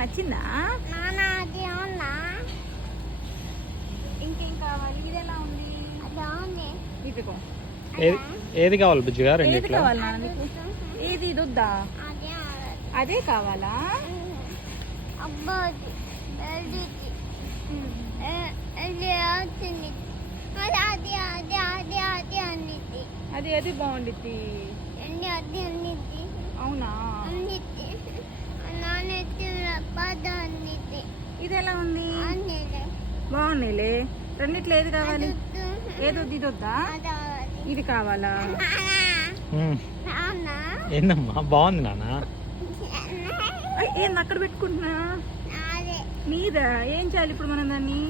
నచ్చిందా? ఇంకేం కావాలి? ఇది ఎలా ఉంది? ఇదిగో. ఏది కావాలి బుజ్జి గారు? ఏది కావాలి నాన్న మీకు? ఏది ఇది వద్దా? అదే కావాలా? అది అది బాగుండిద్ది. అవునా? ఇది ఎలా ఉంది? బాగున్నాయిలే. రెండిట్లో ఏది కావాలి? ఏదొద్దు ఇది వద్దా? ఇది కావాలా? ఏందమ్మా బాగుంది నాన్న. ఏంది అక్కడ పెట్టుకుంటున్నా? నీదా? ఏం చేయాలి ఇప్పుడు మనం దాన్ని?